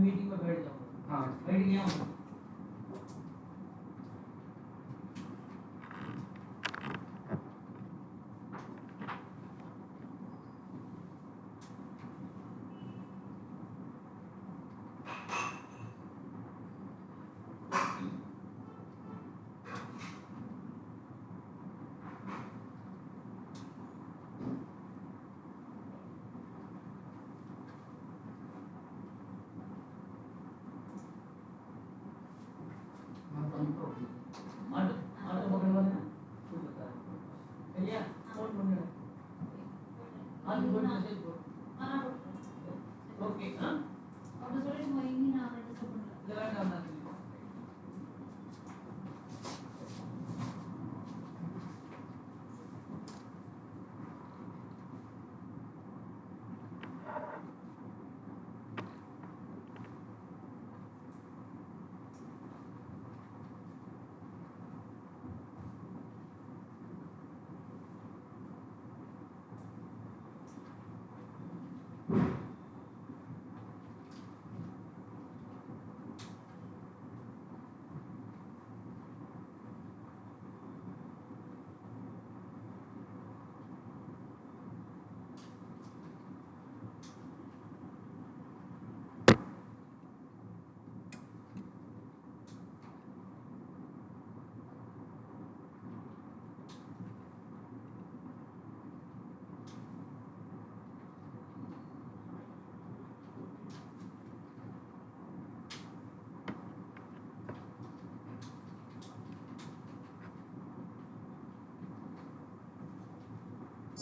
Meeting में बैठ जाओ। हाँ बैठ गया हूँ।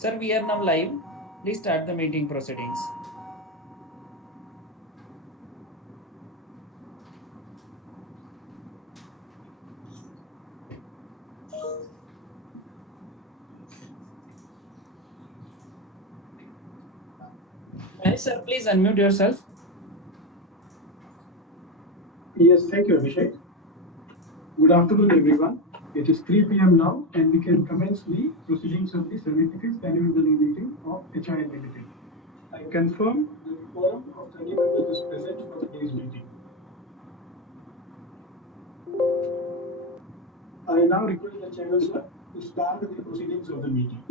Sir, we are now live. Please start the meeting proceedings. Yes, sir, please unmute yourself. Yes, thank you, Abhishek. Good afternoon, everyone. It is 3 p.m. now, and we can commence the proceedings of the 75th annual general meeting of HIL Limited. I confirm that the quorum of 30 members is present for today's meeting. I now request the chairman, sir, to start the proceedings of the meeting.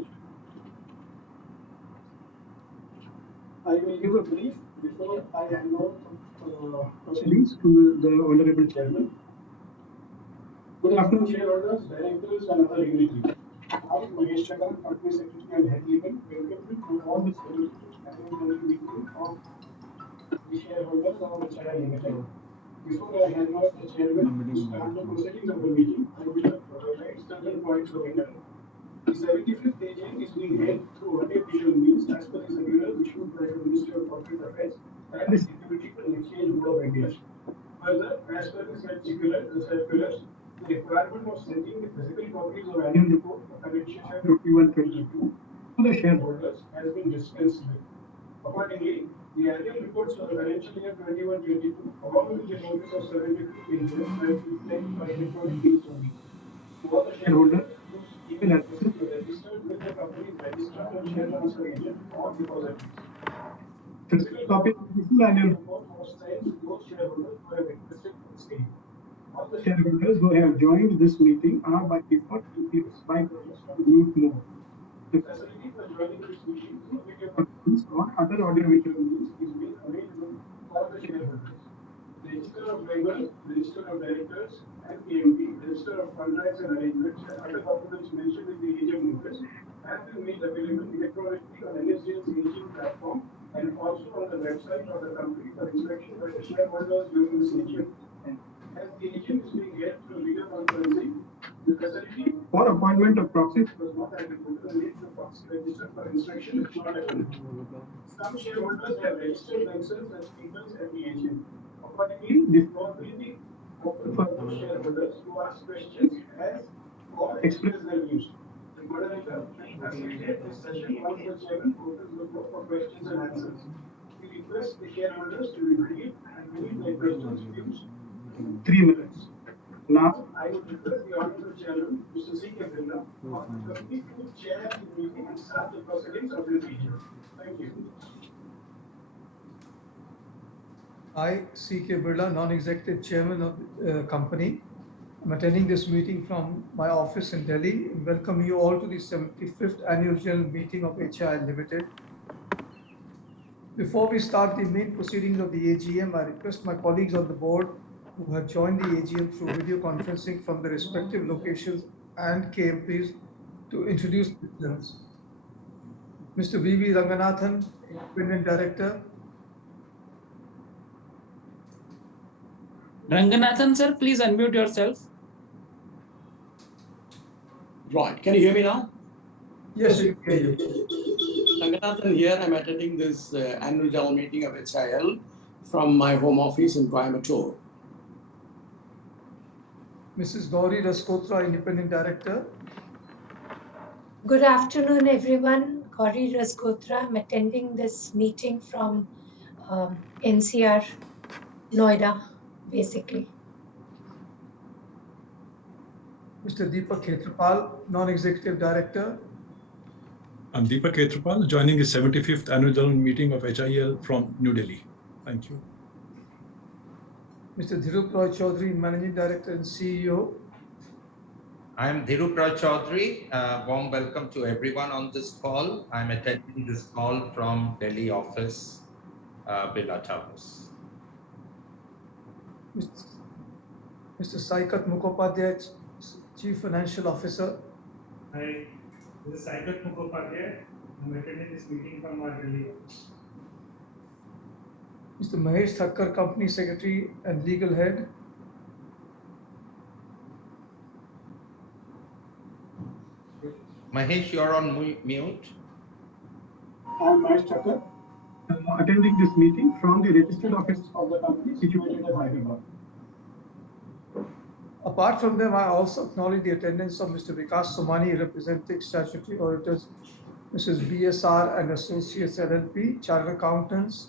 I will give a brief before I hand over proceedings to the honorable chairman. Good afternoon, shareholders, directors, and other dignitaries. I, Mahesh Chakra, Company Secretary and Head Legal, welcome you to all the 75th annual general meeting of the shareholders of HIL Limited. Before I hand over the chairman to start the proceedings of the meeting, I would like to highlight certain points of interest. The 75th AGM is being held through audio-visual means as per the circular issued by the Ministry of Corporate Affairs and the Securities and Exchange Board of India. Further, as per the said circulars, the requirement of sending the physical copies of annual report for financial year 21-22 to the shareholders has been dispensed with. Accordingly, the annual reports for the financial year 21-22, along with the notice of 75th AGM, has been sent by electronic means only to all the shareholders whose email addresses were registered with the company's registrar and share transfer agent or depositories. Physical copy of the full annual report was sent to those shareholders who have requested for the same. All the shareholders who have joined this meeting are by default in by mute mode. The facility for joining this meeting through video conference or other audio-visual means is being available for the shareholders. Register of members, register of directors, and PMP, register of contracts and arrangements, and other documents mentioned in the AGM notice have been made available electronically on NSDL's AGM platform and also on the website of the company for inspection by the shareholders during this AGM. As the AGM is being held through video conferencing, the facility for appointment of proxies was not available and need the proxy register for inspection is not available. Some shareholders have registered themselves as speakers at the AGM. Accordingly, the floor will be open for those shareholders who ask questions as or express their views. The moderator may facilitate this session once the chairman opens the floor for questions and answers. We request the shareholders to be brief and limit their questions views to 3 minutes. Now, I would request the Honorable Chairman, Mr. C.K. Birla, of the committee to chair the meeting and start the proceedings of this meeting. Thank you. I, C.K. Birla, Non-Executive Chairman of the company. I'm attending this meeting from my office in Delhi and welcome you all to the 75th Annual General Meeting of HIL Limited. Before we start the main proceedings of the AGM, I request my colleagues on the board who have joined the AGM through video conferencing from their respective locations and KMPs to introduce themselves. Mr. V.V. Ranganathan, Independent Director. Ranganathan sir, please unmute yourself. Right, can you hear me now? Yes, we can hear you. Ranganathan here, I'm attending this annual general meeting of HIL from my home office in Coimbatore. Mrs. Gauri Raskotra, Independent Director. Good afternoon, everyone. Gauri Raskotra. I'm attending this meeting from NCR, Noida, basically. Mr. Deepak Khetrapal, Non-Executive Director. I'm Deepak Khetrapal, joining the 75th Annual General Meeting of HIL from New Delhi. Thank you. Mr. Dhirup Roy Chaudhary, Managing Director and CEO. I am Dhirup Roy Chaudhary. Warm welcome to everyone on this call. I'm attending this call from Delhi office, Birla Towers. Mr. Saikat Mukhopadhyay, Chief Financial Officer. Hi, this is Saikat Mukhopadhyay. I'm attending this meeting from our Delhi office. Mr. Mahesh Thakkar, Company Secretary and Legal Head. Mahesh, you're on mute. I'm Mahesh Thakkar, attending this meeting from the registered office of the company situated in Hyderabad. Apart from them, I also acknowledge the attendance of Mr. Vikas Somani, representing statutory auditors, Mrs. BSR and Associates LLP, Chartered Accountants,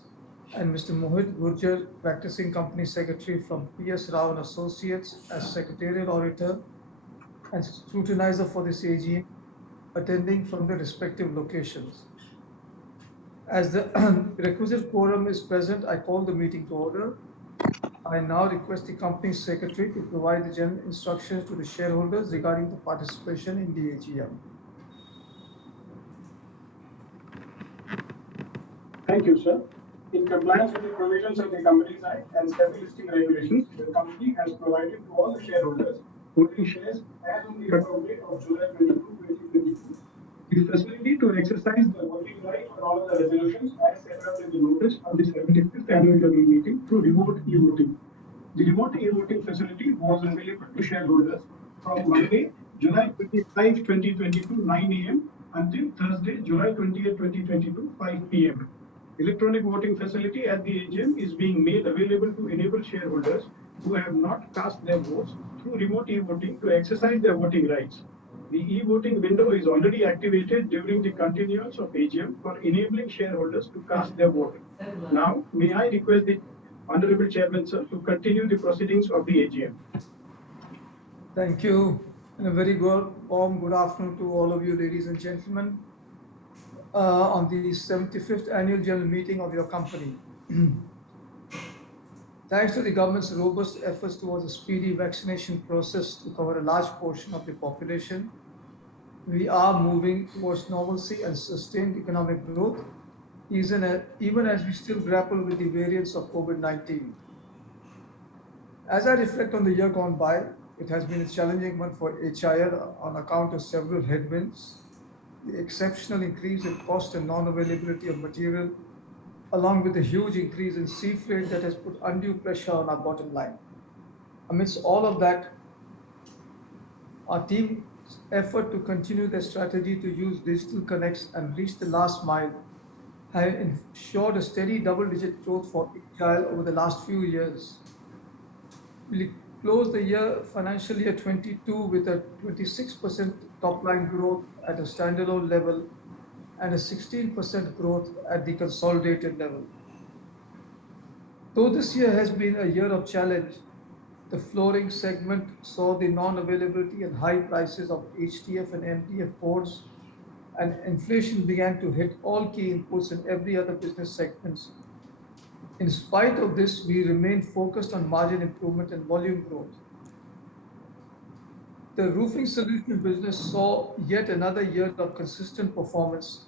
and Mr. Mohit Gurjar, practicing company secretary from PS Rao and Associates as secretarial auditor and scrutinizer for this AGM, attending from their respective locations. As the requisite quorum is present, I call the meeting to order. I now request the company secretary to provide the general instructions to the shareholders regarding the participation in the AGM. Thank you, sir. In compliance with the provisions of the Companies Act and SEBI listing regulations, the company has provided to all the shareholders holding shares as on the record date of July 22, 2022, the facility to exercise the voting right on all the resolutions as set out in the notice of the 75th Annual General Meeting through remote e-voting. The remote e-voting facility was available to shareholders from Monday, July 25, 2022, 9 a.m. until Thursday, July 28, 2022, 5 p.m. Electronic voting facility at the AGM is being made available to enable shareholders who have not cast their votes through remote e-voting to exercise their voting rights. The e-voting window is already activated during the continuance of AGM for enabling shareholders to cast their vote. Now, may I request the Honorable Chairman, sir, to continue the proceedings of the AGM. Thank you. And a very warm good afternoon to all of you, ladies and gentlemen, on the 75th Annual General Meeting of your company. Thanks to the government's robust efforts towards a speedy vaccination process to cover a large portion of the population, we are moving towards normalcy and sustained economic growth, even as we still grapple with the variants of COVID-19. As I reflect on the year gone by, it has been a challenging one for HIL on account of several headwinds, the exceptional increase in cost and non-availability of material, along with the huge increase in sea freight that has put undue pressure on our bottom line. Amidst all of that, our team's effort to continue their strategy to use digital connects and reach the last mile have ensured a steady double-digit growth for HIL over the last few years. closed the financial year 22 with a 26% top line growth at a standalone level and a 16% growth at the consolidated level. Though this year has been a year of challenge, the flooring segment saw the non-availability and high prices of HTF and MDF boards, and inflation began to hit all key inputs in every other business segments. In spite of this, we remain focused on margin improvement and volume growth. The roofing solution business saw yet another year of consistent performance.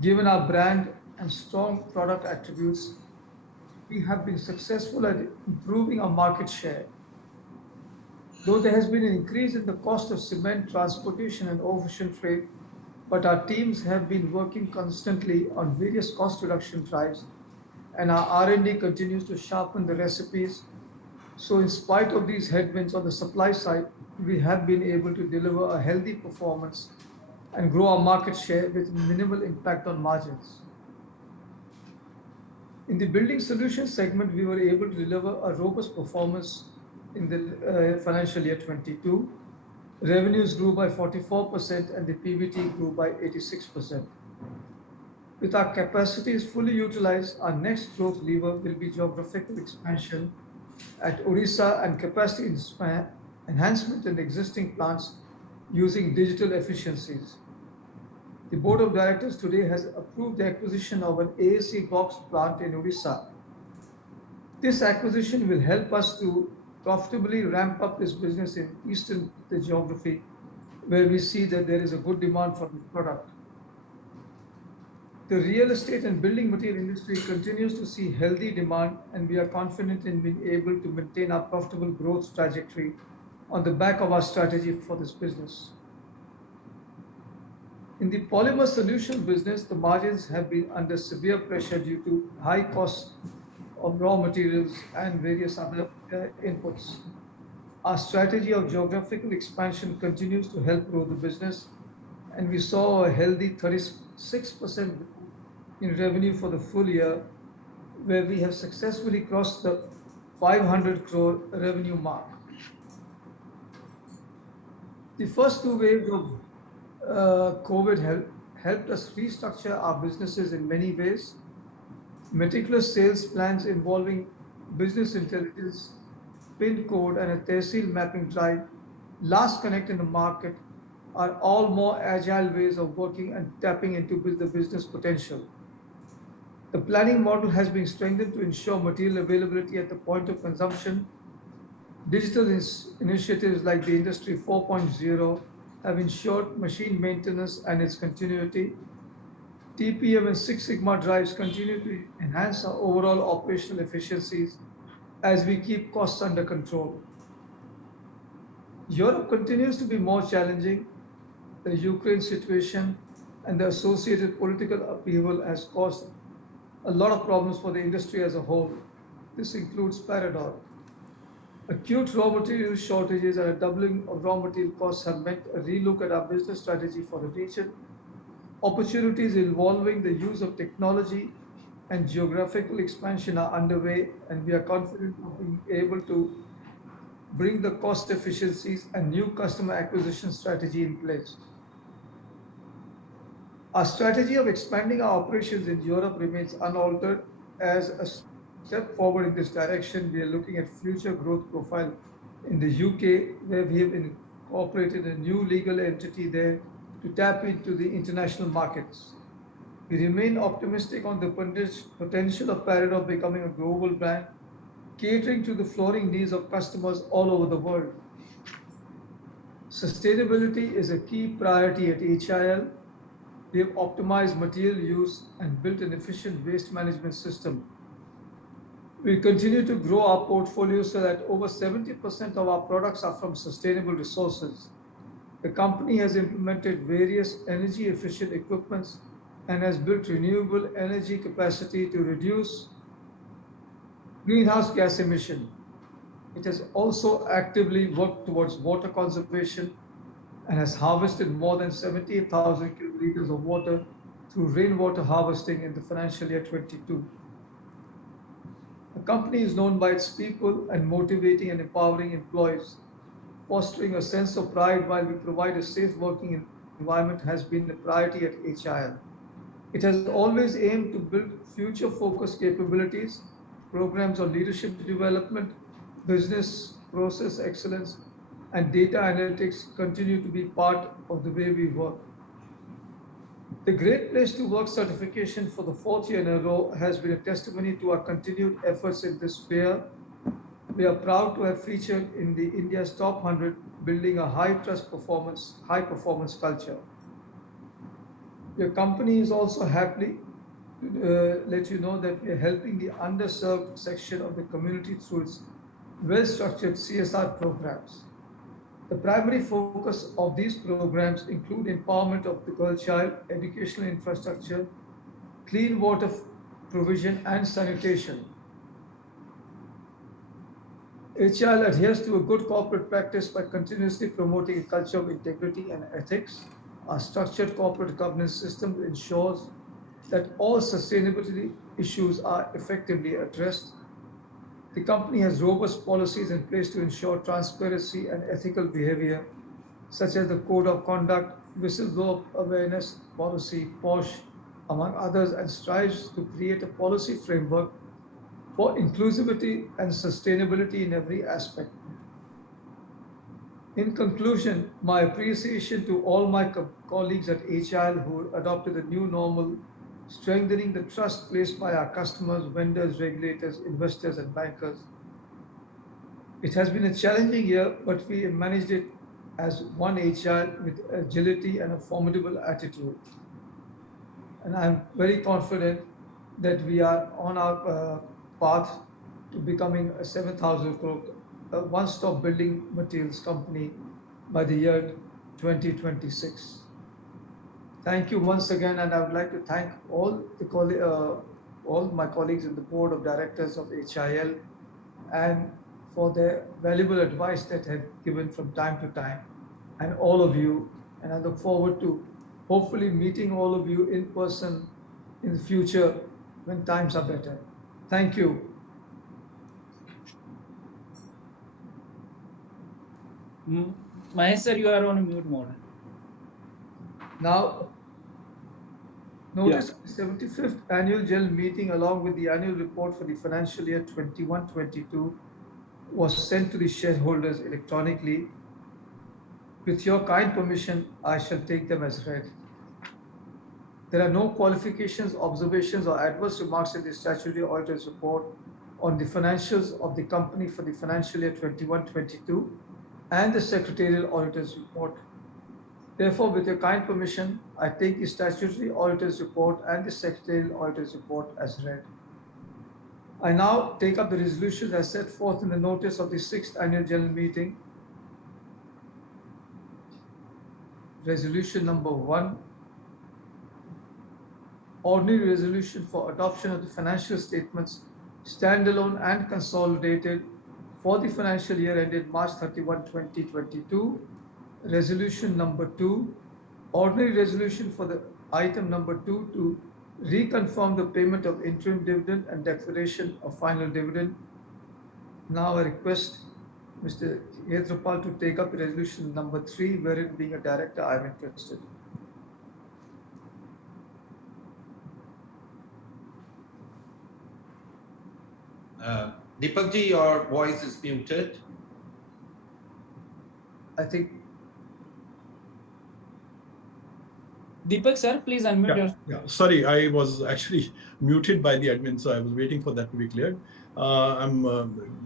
Given our brand and strong product attributes, we have been successful at improving our market share. Though there has been an increase in the cost of cement, transportation, and ocean freight, but our teams have been working constantly on various cost reduction drives, and our R&D continues to sharpen the recipes. So in spite of these headwinds on the supply side, we have been able to deliver a healthy performance and grow our market share with minimal impact on margins. In the building solutions segment, we were able to deliver a robust performance in the financial year 22. Revenues grew by 44% and the PBT grew by 86%. With our capacities fully utilized, our next growth lever will be geographical expansion at Odisha and capacity enhancement in existing plants using digital efficiencies. The board of directors today has approved the acquisition of an AAC box plant in Odisha. This acquisition will help us to profitably ramp up this business in eastern geography, where we see that there is a good demand for this product. The real estate and building material industry continues to see healthy demand, and we are confident in being able to maintain our profitable growth trajectory on the back of our strategy for this business. In the polymer solution business, the margins have been under severe pressure due to high costs of raw materials and various other inputs. Our strategy of geographical expansion continues to help grow the business, and we saw a healthy 36% in revenue for the full year, where we have successfully crossed the 500 crore revenue mark. The first two waves of COVID helped us restructure our businesses in many ways. Meticulous sales plans involving business intelligence, PIN code, and a tehsil mapping drive, last connect in the market, are all more agile ways of working and tapping into the business potential. The planning model has been strengthened to ensure material availability at the point of consumption. Digital initiatives like the Industry 4.0 have ensured machine maintenance and its continuity. TPM and Six Sigma drives continue to enhance our overall operational efficiencies as we keep costs under control. Europe continues to be more challenging. The Ukraine situation and the associated political upheaval has caused a lot of problems for the industry as a whole. This includes Parador. Acute raw material shortages and a doubling of raw material costs have meant a relook at our business strategy for the region. Opportunities involving the use of technology and geographical expansion are underway, and we are confident of being able to bring the cost efficiencies and new customer acquisition strategy in place. Our strategy of expanding our operations in Europe remains unaltered. As a step forward in this direction, we are looking at future growth profile in the UK, where we have incorporated a new legal entity there to tap into the international markets. We remain optimistic on the potential of Parador becoming a global brand, catering to the flooring needs of customers all over the world. Sustainability is a key priority at HIL. We have optimized material use and built an efficient waste management system. We continue to grow our portfolio so that over 70% of our products are from sustainable resources. The company has implemented various energy efficient equipments and has built renewable energy capacity to reduce greenhouse gas emission. It has also actively worked towards water conservation and has harvested more than 70,000 kiloliters of water through rainwater harvesting in the financial year 22. A company is known by its people, and motivating and empowering employees, fostering a sense of pride while we provide a safe working environment has been a priority at HIL. It has always aimed to build future-focused capabilities, programs on leadership development, business process excellence, and data analytics continue to be part of the way we work. The Great Place to Work certification for the fourth year in a row has been a testimony to our continued efforts in this sphere. We are proud to have featured in the India's top 100, building a high performance culture. Your company is also happy to let you know that we are helping the underserved section of the community through its well-structured CSR programs. The primary focus of these programs include empowerment of the girl child, educational infrastructure, clean water provision, and sanitation. HIL adheres to a good corporate practice by continuously promoting a culture of integrity and ethics. Our structured corporate governance system ensures that all sustainability issues are effectively addressed. The company has robust policies in place to ensure transparency and ethical behavior, such as the Code of Conduct, Whistleblower Awareness Policy, POSH, among others, and strives to create a policy framework for inclusivity and sustainability in every aspect. In conclusion, my appreciation to all my colleagues at HIL who adopted the new normal, strengthening the trust placed by our customers, vendors, regulators, investors, and bankers. It has been a challenging year, but we have managed it as one HIL with agility and a formidable attitude. And I'm very confident that we are on our path to becoming a 7,000 crore one-stop building materials company by the year 2026. Thank you once again, and I would like to thank all my colleagues in the board of directors of HIL and for their valuable advice that have given from time to time, and all of you. And I look forward to hopefully meeting all of you in person in the future when times are better. Thank you. Mahesh sir, you are on mute mode. Now, notice of the 75th Annual General Meeting along with the annual report for the financial year 21-22 was sent to the shareholders electronically. With your kind permission, I shall take them as read. There are no qualifications, observations, or adverse remarks in the statutory auditor's report on the financials of the company for the financial year 21-22 and the secretarial auditor's report. Therefore, with your kind permission, I take the statutory auditor's report and the secretarial auditor's report as read. I now take up the resolutions as set forth in the notice of the 6th Annual General Meeting. Resolution number 1. Ordinary resolution for adoption of the financial statements, standalone and consolidated, for the financial year ended March 31, 2022. Resolution number 2. Ordinary resolution for the item number 2 to reconfirm the payment of interim dividend and declaration of final dividend. Now I request Mr. Yethrapal to take up resolution number 3, wherein being a director, I am interested. Deepakji, your voice is muted. I think. Deepak sir, please unmute yourself. Yeah, sorry, I was actually muted by the admin, so I was waiting for that to be cleared. I'm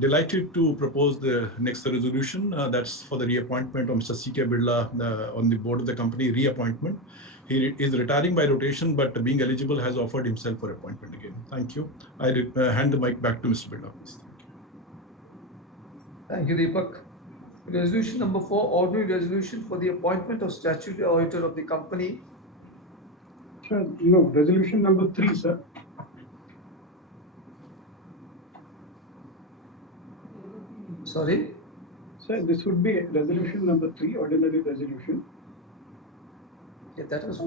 delighted to propose the next resolution. That's for the reappointment of Mr. C.K. Birla on the board of the company, reappointment. He is retiring by rotation, but being eligible has offered himself for appointment again. Thank you. I hand the mic back to Mr. Birla, please. Thank you, Deepak. Resolution number 4, ordinary resolution for the appointment of statutory auditor of the company. Sir, no, resolution number 3, sir. Sorry? Sir, this would be resolution number 3, ordinary resolution. Yeah, that was.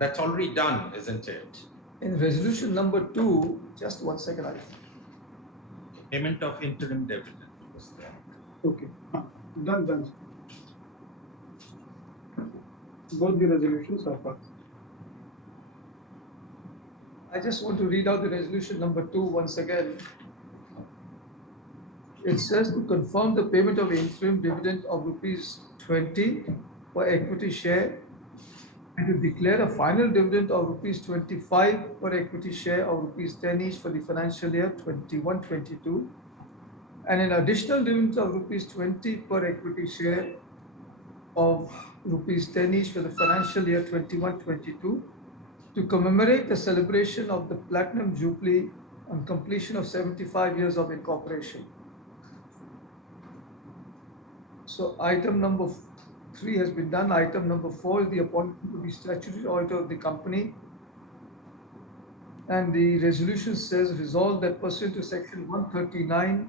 That's already done, isn't it? In resolution number 2, just 1 second. Payment of interim dividend was there. Okay, done. Both the resolutions are passed. I just want to read out the resolution number 2 once again. It says to confirm the payment of interim dividend of rupees 20 per equity share and to declare a final dividend of rupees 25 per equity share of rupees 10 each for the financial year 21-22 and an additional dividend of rupees 20 per equity share of rupees 10 each for the financial year 21-22 to commemorate the celebration of the Platinum Jubilee on completion of 75 years of incorporation. So item number 3 has been done. Item number 4 is the appointment of the statutory auditor of the company. And the resolution says resolved that pursuant to section 139,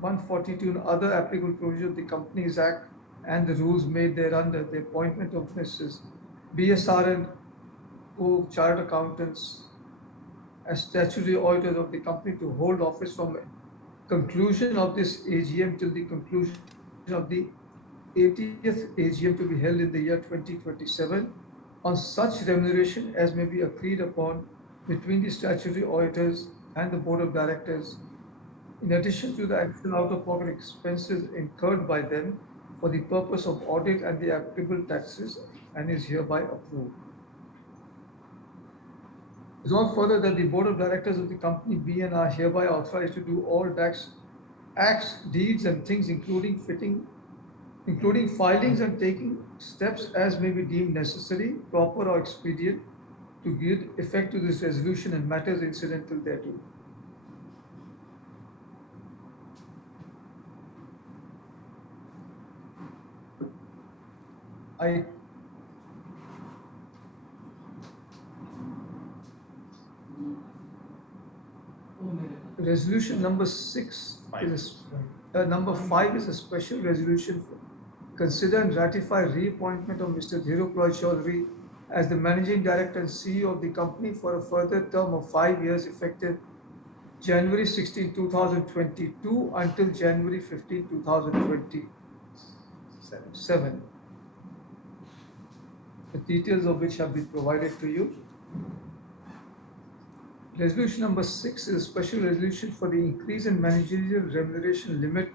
142 and other applicable provisions of the Companies Act and the rules made thereunder, the appointment of Mrs. BSR and Co. Chartered Accountants as statutory auditors of the company to hold office from conclusion of this AGM till the conclusion of the 80th AGM to be held in the year 2027 on such remuneration as may be agreed upon between the statutory auditors and the board of directors, in addition to the actual out-of-pocket expenses incurred by them for the purpose of audit and the applicable taxes, and is hereby approved. Resolved further that the board of directors of the company be and are hereby authorized to do all acts, deeds and things including filings and taking steps as may be deemed necessary, proper or expedient to give effect to this resolution and matters incidental thereto. Resolution number 6 is number 5 is a special resolution. Consider and ratify reappointment of Mr. Dhiru Chaudhary as the Managing Director and CEO of the company for a further term of 5 years effective January 16, 2022 until January 15, 2027. The details of which have been provided to you. Resolution number 6 is a special resolution for the increase in managerial remuneration limit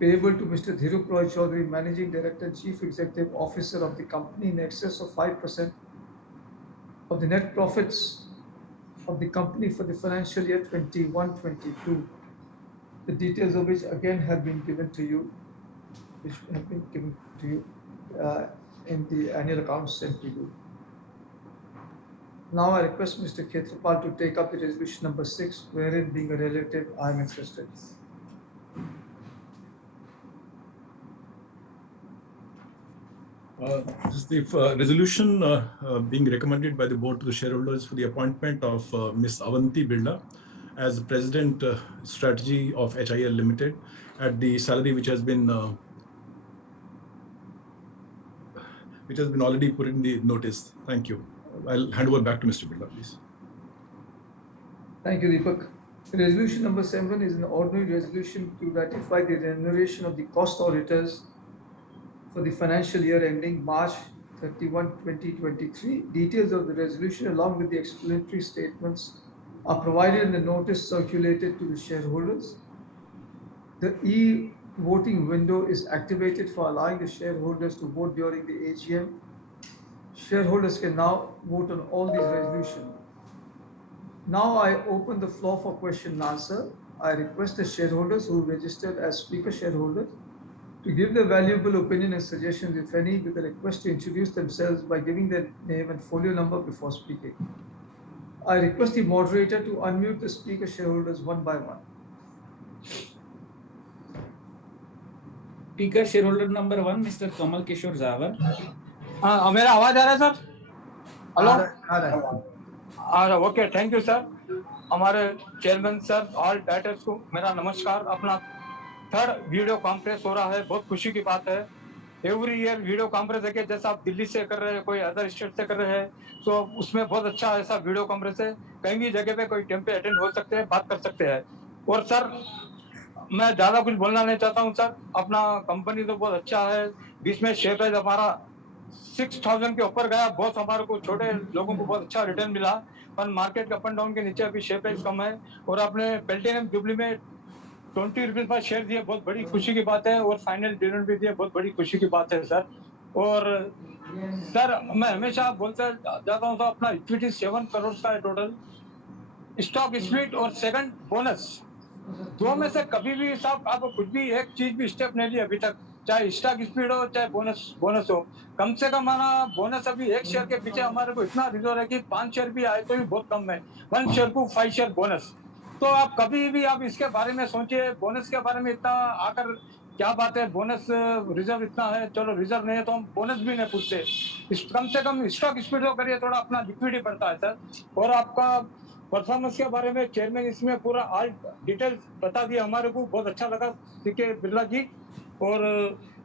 payable to Mr. Dhiru Chaudhary, Managing Director and Chief Executive Officer of the company in excess of 5% of the net profits of the company for the financial year 21-22. The details of which again have been given to you, in the annual accounts sent to you. Now I request Mr. Khetrapal to take up the resolution number 6, wherein being a relative, I am interested. This is the resolution being recommended by the board to the shareholders for the appointment of Ms. Avanti Birla as the President Strategy of HIL Limited at the salary which has been already put in the notice. Thank you. I'll hand over back to Mr. Birla, please. Thank you, Deepak. Resolution number 7 is an ordinary resolution to ratify the remuneration of the cost auditors for the financial year ending March 31, 2023. Details of the resolution along with the explanatory statements are provided in the notice circulated to the shareholders. The e-voting window is activated for allowing the shareholders to vote during the AGM. Shareholders can now vote on all these resolutions. Now I open the floor for question and answer. I request the shareholders who registered as speaker shareholders to give their valuable opinion and suggestions, if any, with a request to introduce themselves by giving their name and folio number before speaking. I request the moderator to unmute the speaker shareholders one by one. Speaker shareholder number 1, Mr. Kamal Kishore Zawar. हाँ मेरा आवाज आ रहा है sir? Hello? आ रहा है। Okay, thank you sir. हमारे chairman sir, all directors को मेरा नमस्कार। अपना 3rd वीडियो कॉन्फ्रेंस हो रहा है, बहुत खुशी की बात है। एवरी ईयर वीडियो कॉन्फ्रेंस है कि जैसा आप दिल्ली से कर रहे हैं, कोई अदर स्टेट से कर रहे हैं, तो उसमें बहुत अच्छा ऐसा वीडियो कॉन्फ्रेंस है, कहीं भी जगह पे कोई टाइम पे अटेंड हो सकते हैं, बात कर सकते हैं। और सर मैं ज्यादा कुछ बोलना नहीं चाहता हूँ सर, अपना कंपनी तो बहुत अच्छा है, बीच में शेयर प्राइस हमारा 6000 के ऊपर गया, बहुत हमारे को छोटे लोगों को बहुत अच्छा रिटर्न मिला, पर मार्केट अप एंड डाउन के नीचे अभी शेयर प्राइस कम है। और आपने प्लेटिनम जुबली में 20 रुपीज पर शेयर दिए, बहुत बड़ी खुशी की बात है, और फाइनल डिविडेंड भी दिए, बहुत बड़ी खुशी की बात है सर। और सर मैं हमेशा बोलता जाता हूँ, तो अपना इक्विटी 7 करोड़ का है टोटल, स्टॉक स्प्लिट और सेकंड बोनस, दो में से कभी भी साहब आप कुछ भी एक चीज भी स्टेप नहीं ली अभी तक, चाहे स्टॉक स्पीड हो चाहे बोनस बोनस हो। कम से कम हमारा बोनस अभी एक शेयर के पीछे हमारे को इतना रिजर्व है कि 5 शेयर भी आए तो भी बहुत कम है, 1 शेयर को 5 शेयर बोनस। तो आप कभी भी आप इसके बारे में सोचिए, बोनस के बारे में इतना आकर क्या बात है, बोनस रिजर्व इतना है, चलो रिजर्व नहीं है तो हम बोनस भी नहीं पूछते, कम से कम स्टॉक स्पीड तो करिए, थोड़ा अपना लिक्विडिटी बढ़ता है सर। और आपका परफॉर्मेंस के बारे में चेयरमैन इसमें पूरा ऑल डिटेल्स बता दिया, हमारे को बहुत अच्छा लगा सीके बिरला जी। और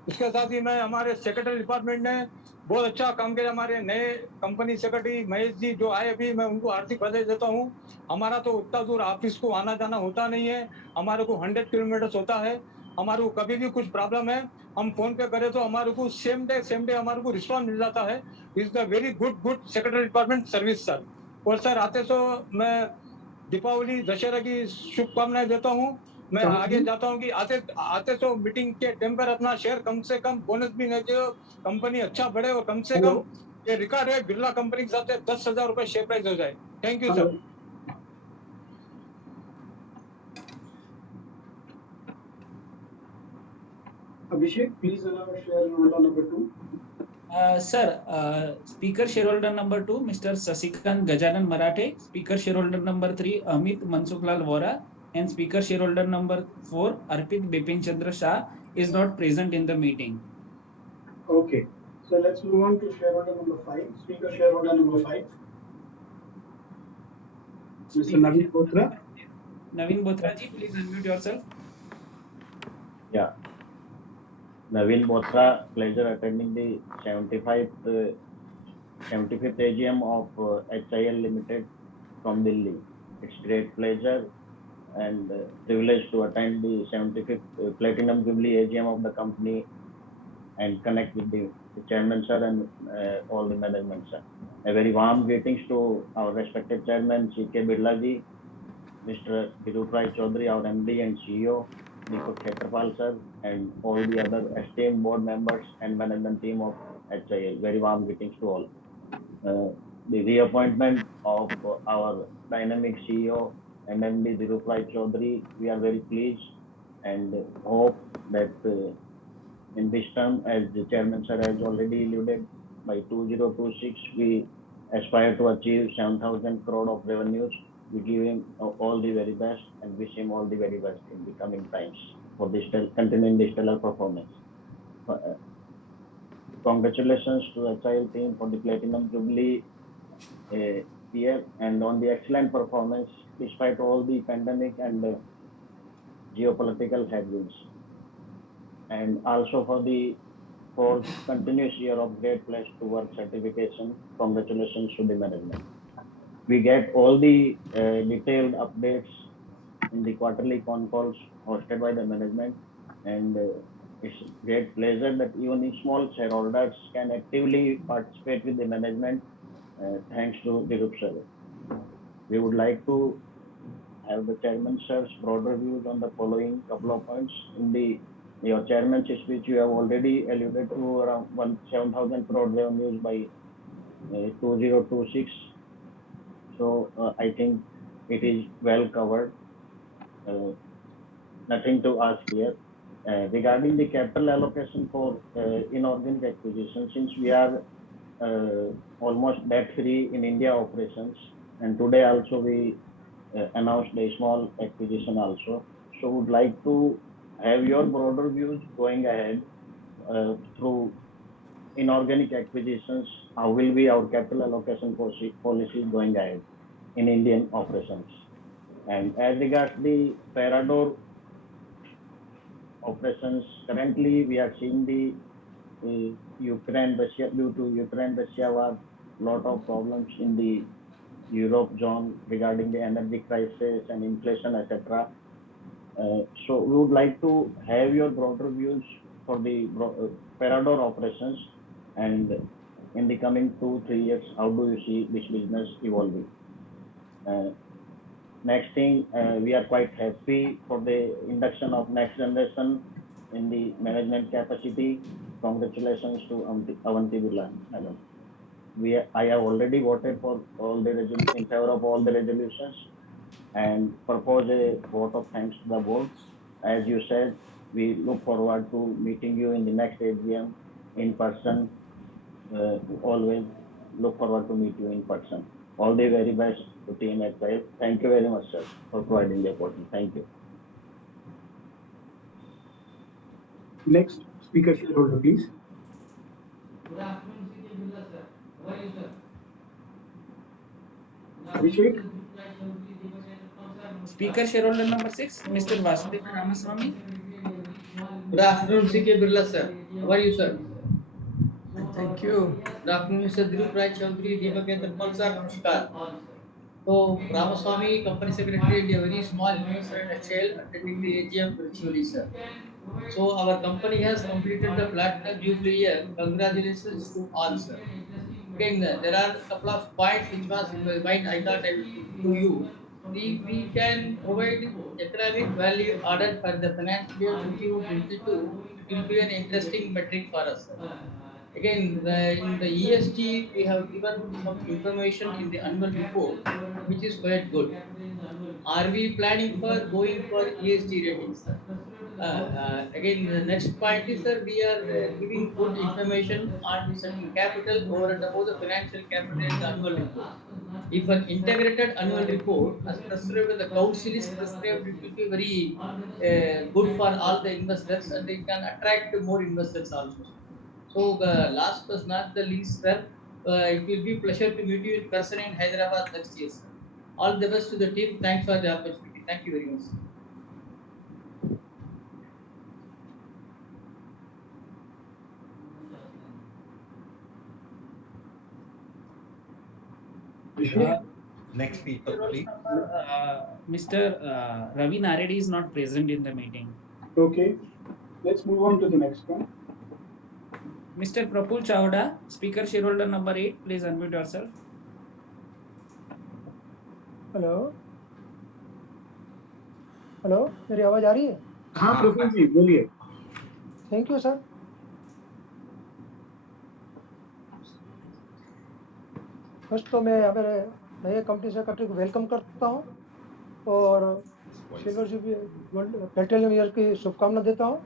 उसके साथ ही मैं हमारे सेक्रेटरी डिपार्टमेंट ने बहुत अच्छा काम किया, हमारे नए कंपनी सेक्रेटरी महेश जी जो आए अभी, मैं उनको हार्दिक बधाई देता हूँ। हमारा तो उतना दूर ऑफिस को आना जाना होता नहीं है, हमारे को 100 किलोमीटर होता है, हमारे को कभी भी कुछ प्रॉब्लम है हम फोन पे करें तो हमारे को सेम डे हमारे को रिस्पॉन्स मिल जाता है। Is the very good secretary department service sir. और सर आते तो मैं दीपावली दशहरा की शुभकामनाएं देता हूँ। मैं आगे जाता हूँ कि आते आते तो मीटिंग के टाइम पर अपना शेयर कम से कम बोनस भी नहीं दे, कंपनी अच्छा बढ़े, और कम से कम ये रिकॉर्ड है बिरला कंपनी के साथ 10,000 रुपए शेयर प्राइस हो जाए। Thank you sir. Abhishek, please allow shareholder number 2. Sir, Speaker Shareholder number 2, Mr. Sasikant Gajanan Marathe, Speaker Shareholder number 3, Amit Mansuklal Vora, and Speaker Shareholder number 4, Arpit Bipin Chandra Shah, is not present in the meeting. Okay, so let's move on to shareholder number 5. Speaker shareholder number 5. Mr. Naveen Bothra. Naveen Bothra ji, please unmute yourself. Yeah. Naveen Bothra, pleasure attending the 75th AGM of HIL Limited from Delhi. It's great pleasure and privilege to attend the 75th Platinum Jubilee AGM of the company and connect with the chairman sir and all the management sir. A very warm greetings to our respected chairman C.K. Birla ji, Mr. Ratify Chaudhary, our MD and CEO, Deepak Khetarpal sir, and all the other esteemed board members and management team of HIL. Very warm greetings to all. The reappointment of our dynamic CEO, MMD Ratify Chaudhary, we are very pleased and hope that in this term, as the chairman sir has already alluded, by 2026, we aspire to achieve 7,000 crore of revenues. We give him all the very best and wish him all the very best in the coming times for this continuing the stellar performance. Congratulations to HIL team for the Platinum Jubilee year and on the excellent performance despite all the pandemic and geopolitical headwinds. And also for the fourth continuous year of Great Place to Work certification. Congratulations to the management. We get all the detailed updates in the quarterly con calls hosted by the management, and it's great pleasure that even small shareholders can actively participate with the management thanks to the group sir. We would like to have the chairman sir's broader views on the following couple of points. In your chairman's speech, you have already alluded to around 7,000 crore revenues by 2026. So I think it is well covered. Nothing to ask here. Regarding the capital allocation for inorganic acquisition, since we are almost debt-free in India operations, and today also we announced a small acquisition also. So would like to have your broader views going ahead through inorganic acquisitions. How will be our capital allocation policy going ahead in Indian operations? And as regards the Parador operations, currently we are seeing the Ukraine-Russia, due to Ukraine-Russia war, lot of problems in the Europe zone regarding the energy crisis and inflation, etc. So we would like to have your broader views for the Parador operations, and in the coming 2-3 years, how do you see this business evolving? Next thing, we are quite happy for the induction of next generation in the management capacity. Congratulations to Avanti Birla, madam. I have already voted for all the in favor of all the resolutions and propose a vote of thanks to the board. As you said, we look forward to meeting you in the next AGM in person. Always look forward to meet you in person. All the very best to team at HIL. Thank you very much, sir, for providing the opportunity. Thank you. Next speaker shareholder, please. Good afternoon, CK Birla sir. How are you, sir? Abhishek? Speaker shareholder number 6, Mr. Vasudeva Ramaswamy. Good afternoon, CK Birla sir. How are you, sir? Thank you. Good afternoon, Mr. Dhruv Rai Chaudhary, Deepak Yatapal sir. Namaskar. So, Ramaswamy, Company Secretary, and a very small investor in HIL attending the AGM virtually, sir. So, our company has completed the platinum jubilee year. Congratulations to all, sir. Again, there are a couple of points which was in my mind. I thought I will put to you. We can provide economic value added for the financial year 21-22. It will be an interesting metric for us, sir. Again, in the ESG, we have given some information in the annual report, which is quite good. Are we planning for going for ESG ratings, sir? Again, the next point is, sir, we are giving good information on certain capital over and above the financial capital in the annual report. If an integrated annual report, as prescribed in the council is prescribed, it will be very good for all the investors, and they can attract more investors also. So, last but not the least, sir, it will be a pleasure to meet you in person in Hyderabad next year, sir. All the best to the team. Thanks for the opportunity. Thank you very much. Next speaker, please. Mr. Ravi Naredi is not present in the meeting. Okay. Let's move on to the next one. Mr. Prapul Chawda, Speaker Shareholder number 8, please unmute yourself. Hello hello मेरी आवाज आ रही है? हाँ प्रफुल्ल जी बोलिए. Thank you sir. First तो मैं हमारे नए कंपनी सेक्रेटरी को वेलकम करता हूँ और सिल्वर जुबली प्लेटिनम ईयर की शुभकामना देता हूँ.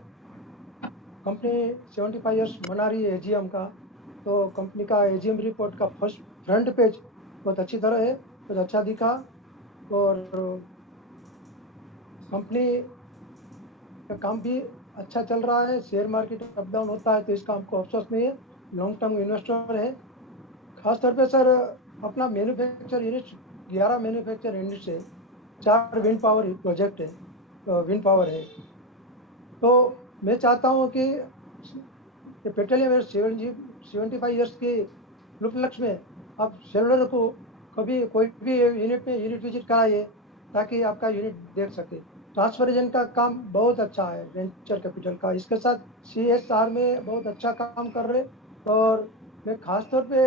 कंपनी 75 इयर्स मना रही है एजीएम का, तो कंपनी का एजीएम रिपोर्ट का फर्स्ट फ्रंट पेज बहुत अच्छी तरह है, बहुत अच्छा दिखा और कंपनी का काम भी अच्छा चल रहा है. शेयर मार्केट अप डाउन होता है तो इसका हमको अफसोस नहीं है. लॉन्ग टर्म इन्वेस्टर है. खासतौर पे सर अपना मैन्युफैक्चर यूनिट 11 मैन्युफैक्चर यूनिट से 4 विंड पावर प्रोजेक्ट है, विंड पावर है. तो मैं चाहता हूँ कि पेट्रोलियम 75 इयर्स के उपलक्ष्य में आप शेयरहोल्डर को कभी कोई भी यूनिट में यूनिट विजिट कराइए ताकि आपका यूनिट देख सके. ट्रांसफर का काम बहुत अच्छा है वेंचर कैपिटल का. इसके साथ CSR में बहुत अच्छा काम कर रहे और मैं खासतौर पे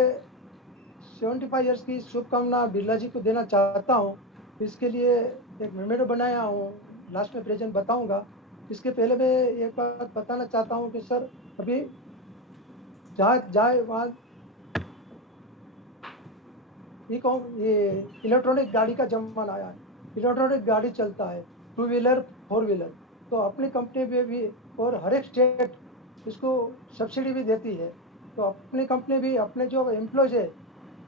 75 इयर्स की शुभकामना बिरला जी को देना चाहता हूँ. इसके लिए एक मेमोरेंडम बनाया हूँ, लास्ट में प्रेजेंट बताऊंगा. इसके पहले मैं एक बात बताना चाहता हूँ कि सर अभी जाए वहाँ ये इलेक्ट्रॉनिक गाड़ी का जमाना आया है. इलेक्ट्रॉनिक गाड़ी चलता है, 2 व्हीलर 4 व्हीलर. तो अपनी कंपनी में भी और हर एक स्टेट इसको सब्सिडी भी देती है. तो अपनी कंपनी भी अपने जो एम्प्लॉयज है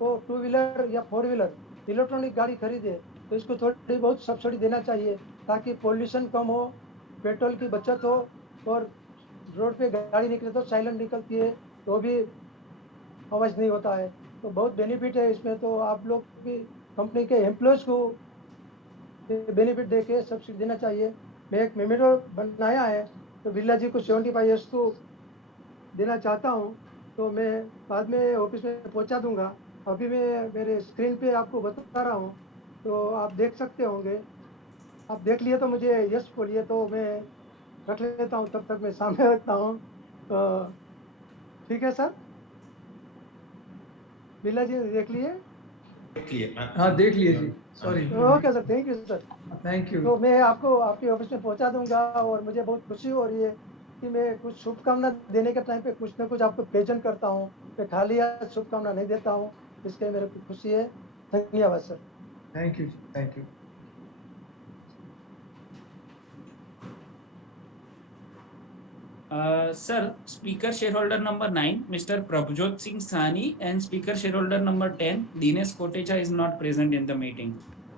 वो 2 व्हीलर या 4 व्हीलर इलेक्ट्रॉनिक गाड़ी खरीदे तो इसको थोड़ी बहुत सब्सिडी देना चाहिए ताकि पोल्यूशन कम हो, पेट्रोल की बचत हो और रोड पे गाड़ी निकले तो साइलेंट निकलती है तो भी आवाज नहीं होता है. तो बहुत बेनिफिट है इसमें. तो आप लोग भी कंपनी के एम्प्लॉयज को बेनिफिट देके सब्सिडी देना चाहिए. मैं एक मेमोरेंडम बनाया है तो बिरला जी को 75 इयर्स को देना चाहता हूँ तो मैं बाद में ऑफिस में पहुँचा दूंगा। अभी मैं मेरे स्क्रीन पे आपको बता रहा हूँ, तो आप देख सकते होंगे। आप देख लिए तो मुझे यस बोलिए, तो मैं रख लेता हूँ, तब तक मैं सामने रखता हूँ। तो ठीक है सर? बिरला जी देख लिए? हाँ, देख लिए जी, sorry. Okay sir, thank you sir. Thank you. तो मैं आपको आपके ऑफिस में पहुंचा दूंगा, और मुझे बहुत खुशी हो रही है कि मैं कुछ शुभकामना देने के टाइम पे कुछ ना कुछ आपको प्रेजेंट करता हूँ। मैं खाली हाथ शुभकामना नहीं देता हूँ, इसके मेरे को खुशी है। धन्यवाद sir. Thank you, thank you. Sir, Speaker Shareholder number 9, Mr. Prabhjot Singh Sahni, and Speaker Shareholder number 10, Dinesh Kotecha, is not present in the meeting.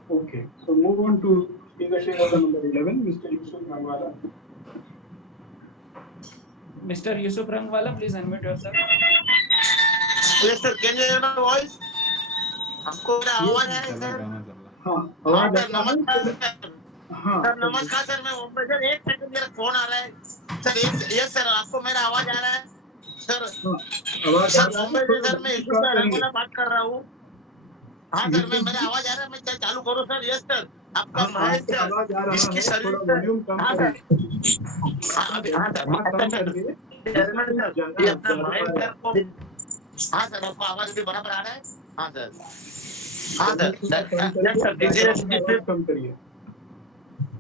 Okay, so move on to speaker shareholder number 11, Mr. Yusuf Rangwala. Mr. Yusuf Rangwala, please unmute yourself. Yes sir, can you hear my voice? आपको मेरा आवाज आ रहा है sir? हाँ, हाँ आवाज sir, आ रहा है नमस्कार सर। सर। हाँ सर नमस्कार सर, मैं मुंबई सर, एक सेकंड मेरा फोन आ रहा है सर। यस सर, आपको मेरा आवाज आ रहा है सर? हाँ, आवाज आ सर रहा है, मुंबई से थोड़ा सर मैं वॉल्यूम यूसुफ कम करिए। रंगोला बात कर रहा हूँ। हाँ सर, मैं यूसुफ मेरा जी, आवाज आ रहा है, मैं क्या चालू करूँ सर? यस सर, आपका हाँ, महेश आपका सर, आवाज आ रहा जिसकी है, सर्विस थोड़ा सर। वॉल्यूम कम हाँ करिए। सर, हाँ अभी, हाँ सर, थोड़ा हाँ कम सर, करिए, चेयरमैन सर, ज्यादा ये अपना ज्यादा महेश आ रहा सर को। हाँ सर, आपको आवाज भी बराबर आ रहा है? हाँ सर, हाँ है। सर, थोड़ा कम यस करिए, सर, दिस बैकग्राउंड में आवाज इज कम करिए।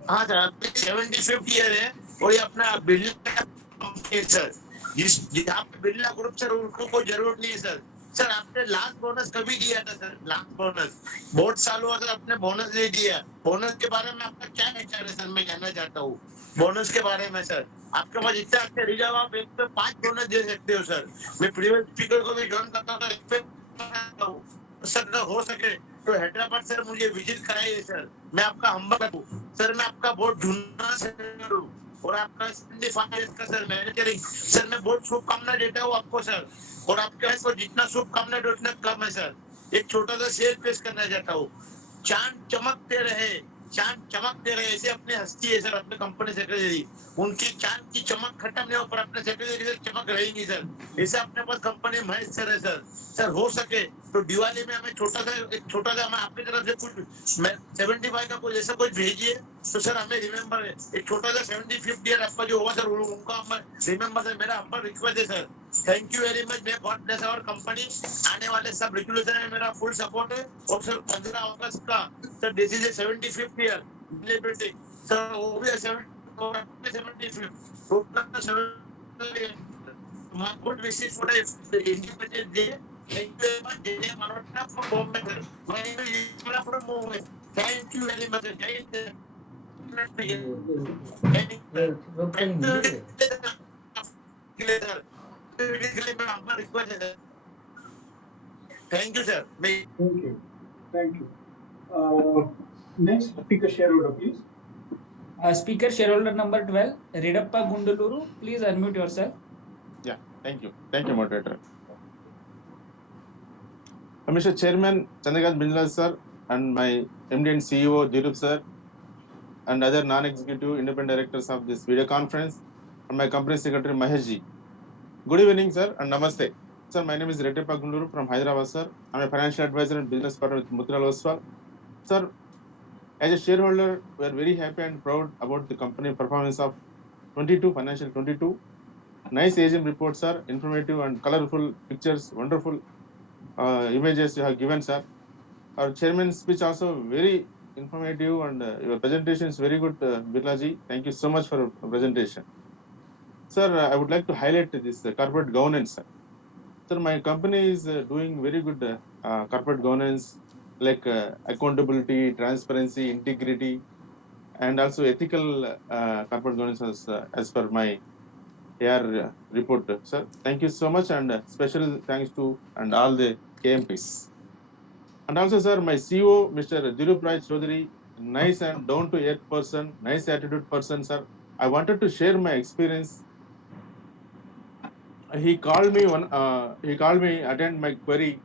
हाँ सर, अपनी 75th ईयर है, और ये अपना बिरला कंपनी है सर। जहाँ पे बिरला ग्रुप सर, उनको कोई जरूरत नहीं है सर। सर आपने लास्ट बोनस कभी दिया था सर? लास्ट बोनस बहुत साल हुआ सर, आपने बोनस नहीं दिया। बोनस के बारे में आपका क्या विचार है सर, मैं जानना चाहता हूँ बोनस के बारे में सर। आपके पास इतना अच्छे रिजर्व, आप एक पे 5 बोनस दे सकते हो सर। मैं प्रीवियस स्पीकर को भी ज्वाइन करता था, एक पे सर हो सके तो हैदराबाद सर मुझे विजिट कराइए सर। मैं आपका हम्बल हूँ सर, मैं आपका बहुत ढूंढना सर हूँ, और आपका 75 years का सर मैनेजरिंग सर, मैं बहुत शुभकामना देता हूँ आपको सर। और आपके पास जितना शुभकामना दो उतना कम है सर। एक छोटा सा शेयर पेश करना चाहता हूँ। चांद चमकते रहे, चांद चमकते रहे, ऐसे अपनी हस्ती है सर, अपने कंपनी सेक्रेटरी। उनकी चांद की चमक खत्म नहीं हो, पर अपने सेक्रेटरी से चमक रहेगी सर। ऐसे अपने पास कंपनी महेश सर है सर। सर हो सके तो दिवाली में हमें एक छोटा सा हमें आपकी तरफ से कुछ 75 का कुछ ऐसा कुछ भेजिए तो सर हमें रिमेम्बर है। एक छोटा सा 75th ईयर आपका जो हुआ सर, उनका हमें रिमेम्बर है। मेरा हम्बल रिक्वेस्ट है sir. Thank you very much. May God bless our company. आने वाले सब रेगुलेशन में मेरा फुल सपोर्ट है। और सर 15 अगस्त का sir, this is a 75th year celebrating sir, वो भी 75th my good wishes for the Independence Day. Thank you very much. Jai Maratha from Bombay, sir. My name is Yusuf from Bombay. Thank you very much. Jai Hind. Thank you, sir. Thank you. Thank you. Next speaker shareholder, please. Speaker Shareholder number 12, Redappa Gunduluru, please unmute yourself. Yeah, thank you. Thank you, moderator. Mr. Chairman Chandrakant Bindla sir, and my MD and CEO Dhirub sir, and other non-executive independent directors of this video conference, and my company secretary Mahesh ji. Good evening, sir, and namaste. Sir, my name is Redappa Gunduluru from Hyderabad, sir. I'm a financial advisor and business partner with Motilal Oswal. Sir, as a shareholder, we are very happy and proud about the company performance of 22 financial 22. Nice AGM reports, sir, informative and colorful pictures, wonderful images you have given, sir. Our chairman's speech also very informative, and your presentation is very good, Birla ji. Thank you so much for your presentation. Sir, I would like to highlight this corporate governance, sir. Sir, my company is doing very good corporate governance, like accountability, transparency, integrity, and also ethical corporate governance as per my AR report, sir. Thank you so much, and special thanks to and all the KMPs. And also, sir, my CEO, Mr. Dhirub Rai Chaudhary, nice and down-to-earth person, nice attitude person, sir. I wanted to share my experience. He called me attend my query.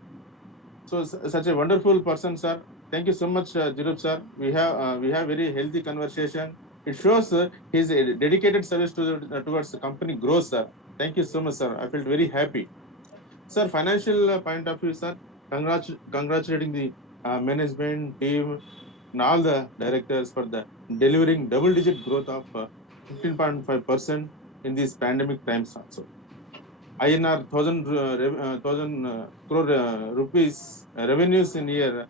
So such a wonderful person, sir. Thank you so much, Dhirub sir. We have very healthy conversation. It shows his dedicated service towards the company growth, sir. Thank you so much, sir. I felt very happy. Sir, financial point of view, sir, congratulating the management team and all the directors for the delivering double-digit growth of 15.5% in these pandemic times also. INR 1,000 crore rupees revenues in year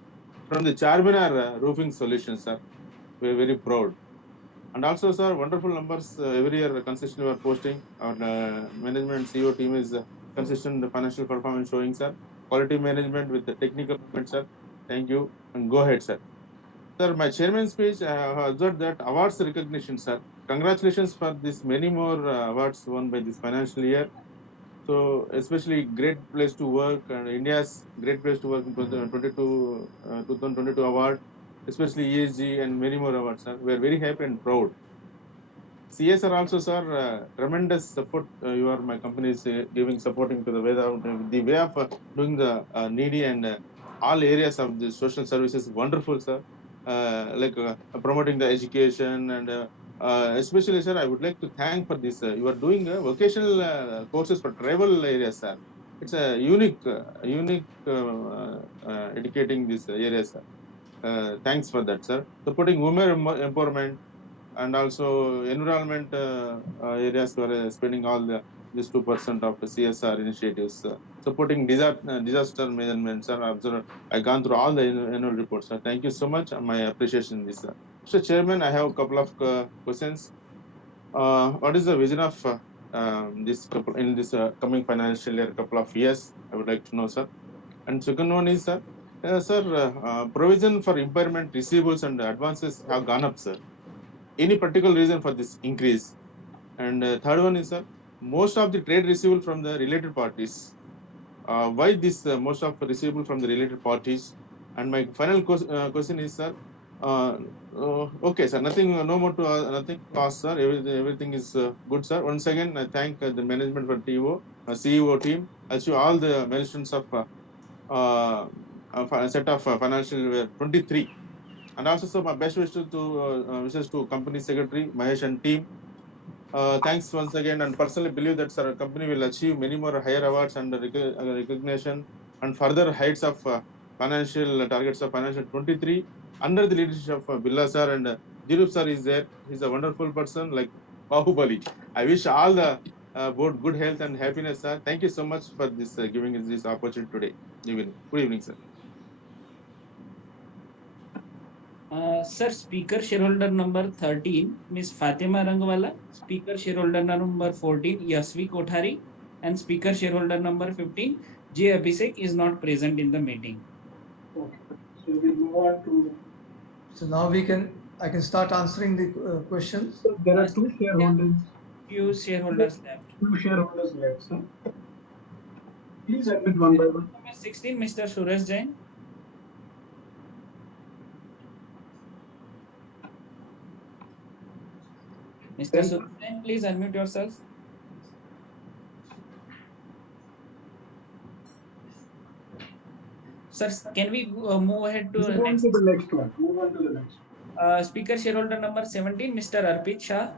from the Charminar roofing solutions, sir. We are very proud. And also, sir, wonderful numbers every year consistently we are posting. Our management CEO team is consistent financial performance showing, sir. Quality management with the technical management, sir. Thank you. And go ahead, sir. Sir, my chairman's speech, I have observed that awards recognition, sir. Congratulations for this many more awards won by this financial year. So, especially Great Place to Work and India's Great Place to Work in 2022 award, especially ESG and many more awards, sir. We are very happy and proud. CSR also, sir, tremendous support. You are my company is giving supporting to the way of doing the needy and all areas of the social services. Wonderful, sir. Like promoting the education and especially, sir, I would like to thank for this. You are doing vocational courses for tribal areas, sir. It's a unique educating this area, sir. Thanks for that, sir. Supporting women empowerment and also environment areas were spending all this 2% of the CSR initiatives, supporting disaster management, sir. I gone through all the annual reports, sir. Thank you so much. My appreciation is, sir. Mr. Chairman, I have a couple of questions. What is the vision of this coming financial year, couple of years? I would like to know, sir. And second one is, sir, provision for impairment receivables and advances have gone up, sir. Any particular reason for this increase? And third one is, sir, most of the trade receivable from the related parties. Why this most of receivable from the related parties? And my final question is, sir, okay, sir, nothing, no more to nothing to ask, sir. Everything is good, sir. Once again, I thank the management for CEO team. Achieve all the milestones of set of financial year 23. And also, sir, my best wishes to company secretary Mahesh and team. Thanks once again, and personally believe that sir, our company will achieve many more higher awards and recognition and further heights of financial targets of financial 23 under the leadership of Billa sir, and Dhirup sir is there. He's a wonderful person like Bahubali. I wish all the board good health and happiness, sir. Thank you so much for this giving us this opportunity today. Good evening, sir. Sir, Speaker Shareholder number 13, Ms. Fatima Rangwala, Speaker Shareholder number 14, Yasvi Kothari, and Speaker Shareholder number 15, J. Abhishek is not present in the meeting. Okay. So we'll move on to. So now I can start answering the questions. So there are two shareholders. Few shareholders left. Two shareholders left, sir. Please admit one by one. Number 16, Mr. Suresh Jain. Mr. Suresh Jain, please unmute yourself. Sir, can we move ahead to Move on to the next one. Move on to the next one. Speaker Shareholder number 17, Mr. Arpit Shah.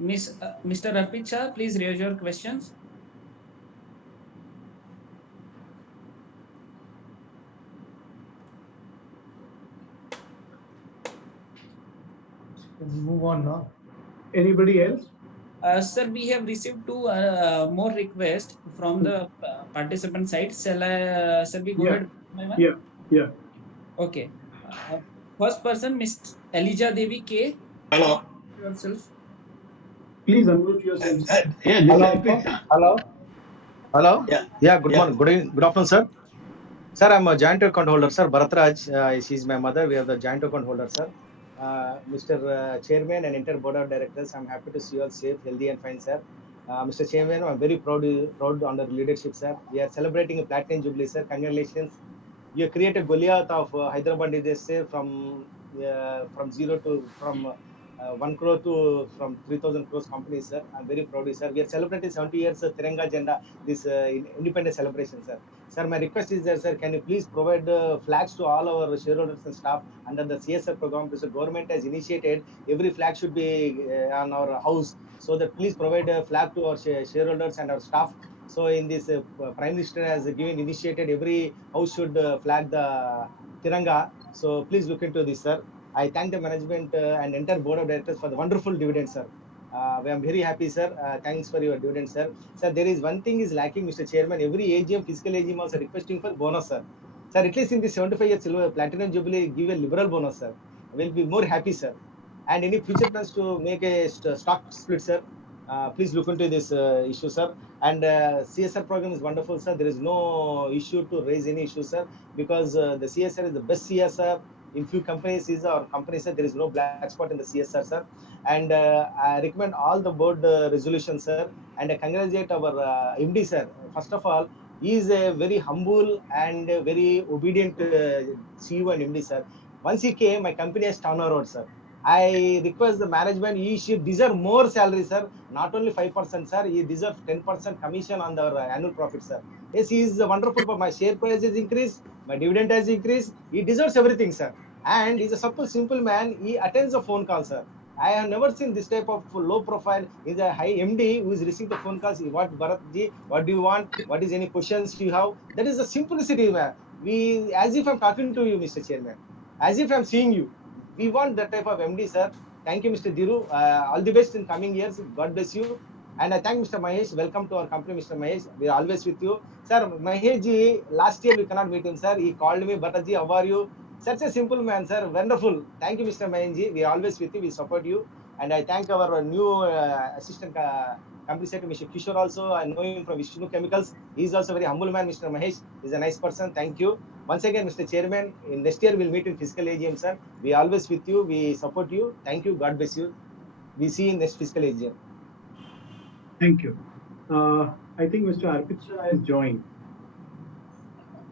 Mr. Arpit Shah, please raise your questions. Move on now. Anybody else? Sir, we have received two more requests from the participant side. Shall we go ahead? Yeah. Okay. First person, Ms. Elijah Devi K. Hello. Yourself. Please unmute yourself. Hello. Yeah. Good Yeah. morning. Good afternoon, sir. Sir, I'm a joint account holder, sir. Bharatraj, she's my mother. We are the joint account holder, sir. Mr. Chairman and entire board of directors, I'm happy to see you all safe, healthy, and fine, sir. Mr. Chairman, I'm very proud under leadership, sir. We are celebrating a platinum jubilee, sir. Congratulations. You created Goliath of Hyderabad disaster from 1 crore to from 3,000 crores company, sir. I'm very proud, sir. We are celebrating 70 years Tiranga Agenda, this independence celebration, sir. Sir, my request is that, sir, can you please provide flags to all our shareholders and staff under the CSR program? Because the government has initiated, every flag should be on our house. So that please provide a flag to our shareholders and our staff. So in this, Prime Minister has given initiated every house should flag the Tiranga. So please look into this, sir. I thank the management and entire board of directors for the wonderful dividend, sir. I am very happy, sir. Thanks for your dividend, sir. Sir, there is one thing is lacking, Mr. Chairman. Every AGM, fiscal AGM also requesting for bonus, sir. Sir, at least in the 75 years silver platinum jubilee, give a liberal bonus, sir. We'll be more happy, sir. And any future plans to make a stock split, sir? Please look into this issue, sir. And CSR program is wonderful, sir. There is no issue to raise any issue, sir, because the CSR is the best CSR. In few companies is our company, sir. There is no black spot in the CSR, sir. And I recommend all the board resolutions, sir. And I congratulate our MD, sir. First of all, he is a very humble and a very obedient CEO and MD, sir. Once he came, my company has turned around, sir. I request the management, he should deserve more salary, sir. Not only 5%, sir. He deserves 10% commission on the annual profit, sir. Yes, he is wonderful, but my share price has increased, my dividend has increased. He deserves everything, sir. And he's a simple man. He attends a phone call, sir. I have never seen this type of low profile. He's a high MD who is receiving the phone calls. What, Bharatji, what do you want? What is any questions you have? That is the simplicity, man. We, as if I'm talking to you, Mr. Chairman, as if I'm seeing you. We want that type of MD, sir. Thank you, Mr. Dhiru. All the best in coming years. God bless you. And I thank Mr. Mahesh. Welcome to our company, Mr. Mahesh. We are always with you. Sir, Mahesh ji, last year we cannot meet him, sir. He called me, Bharatji, how are you? Such a simple man, sir. Wonderful. Thank you, Mr. Mahesh ji. We are always with you. We support you. And I thank our new assistant company secretary, Mr. Kishore also. I know him from Vishnu Chemicals. He is also a very humble man, Mr. Mahesh. He's a nice person. Thank you. Once again, Mr. Chairman, in next year we'll meet in fiscal AGM, sir. We are always with you. We support you. Thank you. God bless you. We see you in next fiscal AGM. Thank you. I think Mr. Arpit Shah has joined.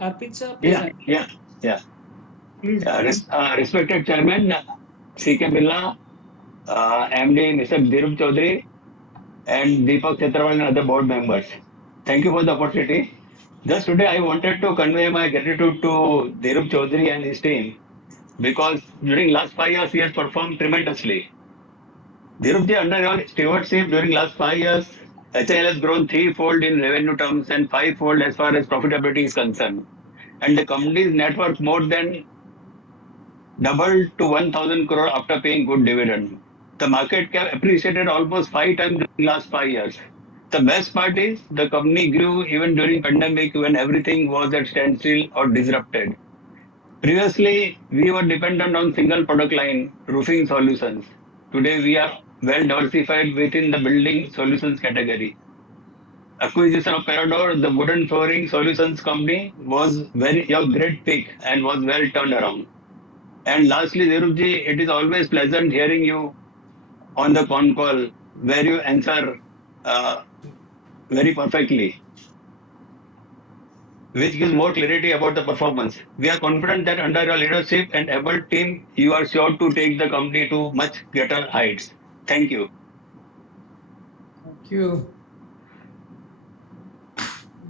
Arpit sir, please. Yeah. Please. Respected Chairman, C.K. Birla, MD Mr. Dhiru Chaudhary, and Deepak Chetrawal and other board members. Thank you for the opportunity. Just today I wanted to convey my gratitude to Dhiru Chaudhary and his team because during last 5 years he has performed tremendously. Dhirubji, under your stewardship during last 5 years, HIL has grown threefold in revenue terms and fivefold as far as profitability is concerned. And the company's net worth more than doubled to 1,000 crore after paying good dividend. The market cap appreciated almost 5 times in the last 5 years. The best part is the company grew even during pandemic when everything was at standstill or disrupted. Previously, we were dependent on single product line, roofing solutions. Today, we are well diversified within the building solutions category. Acquisition of Parador, the wooden flooring solutions company, was a great pick and was well turned around. And lastly, Dhirubji, it is always pleasant hearing you on the con call where you answer very perfectly, which gives more clarity about the performance. We are confident that under your leadership and able team, you are sure to take the company to much greater heights. Thank you. Thank you.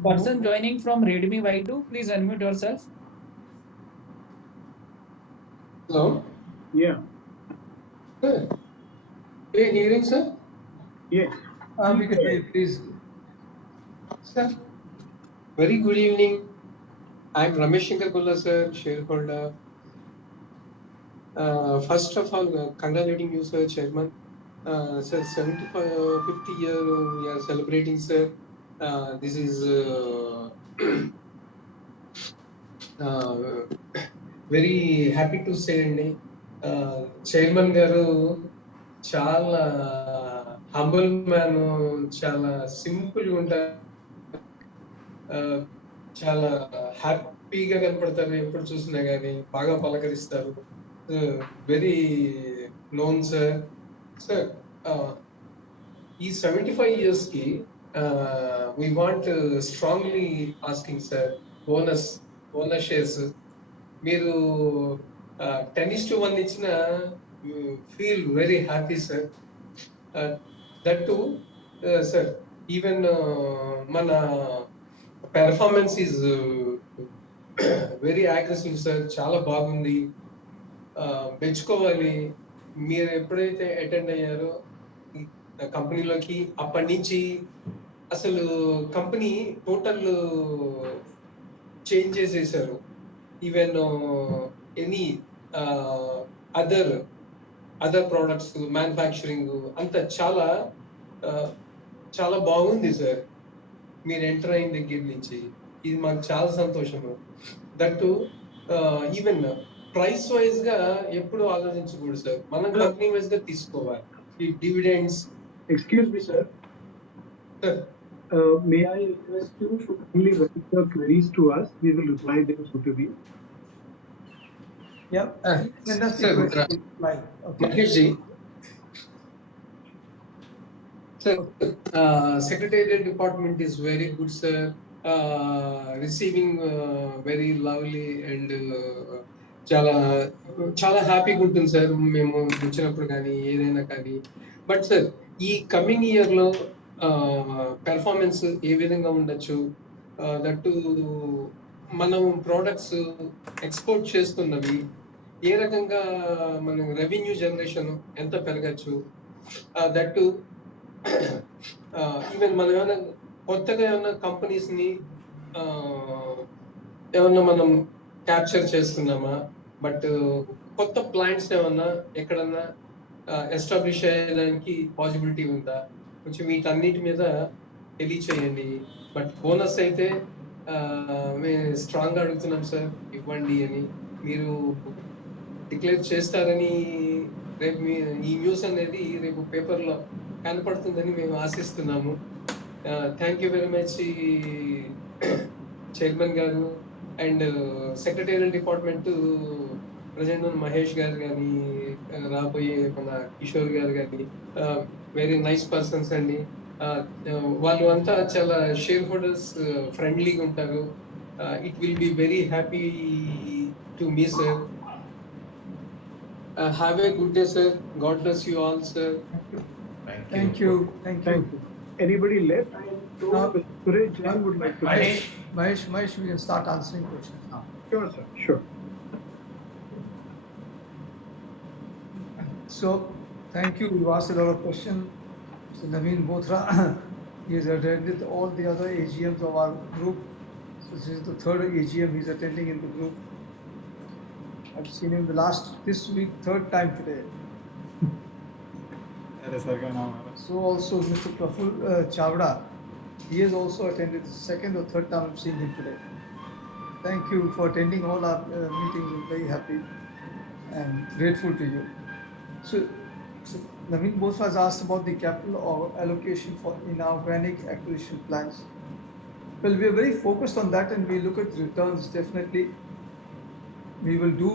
Person joining from Redmi Y2, please unmute yourself. Hello? Yeah. Sir, are you hearing, sir? Yes. We can hear you, please. Sir, very good evening. I'm Ramesh Shankar Kulla, sir, shareholder. First of all, congratulating you, sir, chairman. Sir, 50 year we are celebrating, sir. This is very happy to say, chairman garu చాలా humble man, చాలా simple ఉంటారు, చాలా హ్యాపీగా కనపడతారు. ఎప్పుడు చూసినా కానీ బాగా పలకరిస్తారు. Very known sir. సార్, ఈ 75 years కి we want strongly asking sir bonus shares మీరు 10:1 ఇచ్చిన feel very happy, sir. That too, sir, even mana performance is very aggressive, sir. చాలా బాగుంది. మెచ్చుకోవాలి. మీరు ఎప్పుడైతే అటెండ్ అయ్యారో ఈ కంపెనీలోకి అప్పటి నుంచి అసలు కంపెనీ టోటల్ చేంజ్ చేసేసారు. Even any other products manufacturing అంతా చాలా చాలా బాగుంది సార్. మీరు ఎంటర్ అయిన దగ్గర నుంచి ఇది మాకు చాలా సంతోషము. దట్టు ఈవెన్ ప్రైస్ వైజ్ గా ఎప్పుడు ఆలోచించకూడదు సార్. మనం కంపెనీ వైజ్ గా తీసుకోవాలి. ఈ dividends. Excuse me, sir. May I request you to kindly register queries to us? We will reply them suitably. Yeah. Send us the question. Right. Okay. Mahesh, sir, Secretariat department is very good, sir. Receiving very lovely and చాలా చాలా హ్యాపీగా ఉంటుంది sir మేము వచ్చినప్పుడు కానీ ఏదైనా కానీ. But sir ఈ కమింగ్ ఇయర్ లో పెర్ఫార్మెన్స్ ఏ విధంగా ఉండొచ్చు, దట్టు మనం ప్రోడక్ట్స్ ఎక్స్పోర్ట్ చేస్తున్నవి ఏ రకంగా మనం రెవెన్యూ జనరేషన్ ఎంత పెరగచ్చు, దట్టు ఈవెన్ మనం ఏమైనా కొత్తగా ఏమైనా కంపెనీస్ ని ఏమన్నా మనం క్యాప్చర్ చేస్తున్నామా, బట్ కొత్త ప్లాంట్స్ ఏమన్నా ఎక్కడన్నా ఎస్టాబ్లిష్ అయ్యేదానికి పాసిబిలిటీ ఉందా, కొంచెం వీటన్నిటి మీద తెలియచేయండి. బట్ బోనస్ అయితే మేము స్ట్రాంగ్ అడుగుతున్నాం సార్, ఇవ్వండి అని. మీరు డిక్లేర్ చేస్తారని రేపు ఈ న్యూస్ అనేది రేపు పేపర్లో కనపడుతుందని మేము ఆశిస్తున్నాము. Thank you very much chairman గారు and secretarial department present Mahesh garu కానీ రాబోయే మన కిషోర్ గారు కానీ వెరీ నైస్ పర్సన్స్ అండి. వాళ్ళు అంతా చాలా షేర్ హోల్డర్స్ ఫ్రెండ్లీగా ఉంటారు. It will be very happy to me sir. Have a good day, sir. God bless you all, sir. Thank you. Anybody left? I told Suresh Jain would like to. Mahesh, we can start answering questions now. Sure, sir. Sure. So, thank you. You asked a lot of questions. Mr. Naveen Bothra, he has attended all the other AGMs of our group. So this is the third AGM he's attending in the group. I've seen him this week, third time today. So also Mr. Praful Chavda, he has also attended the second or third time I'm seeing him today. Thank you for attending all our meetings. I'm very happy and grateful to you. So Naveen Bothra has asked about the capital allocation for inorganic acquisition plans. Well, we are very focused on that and we look at returns definitely. We will do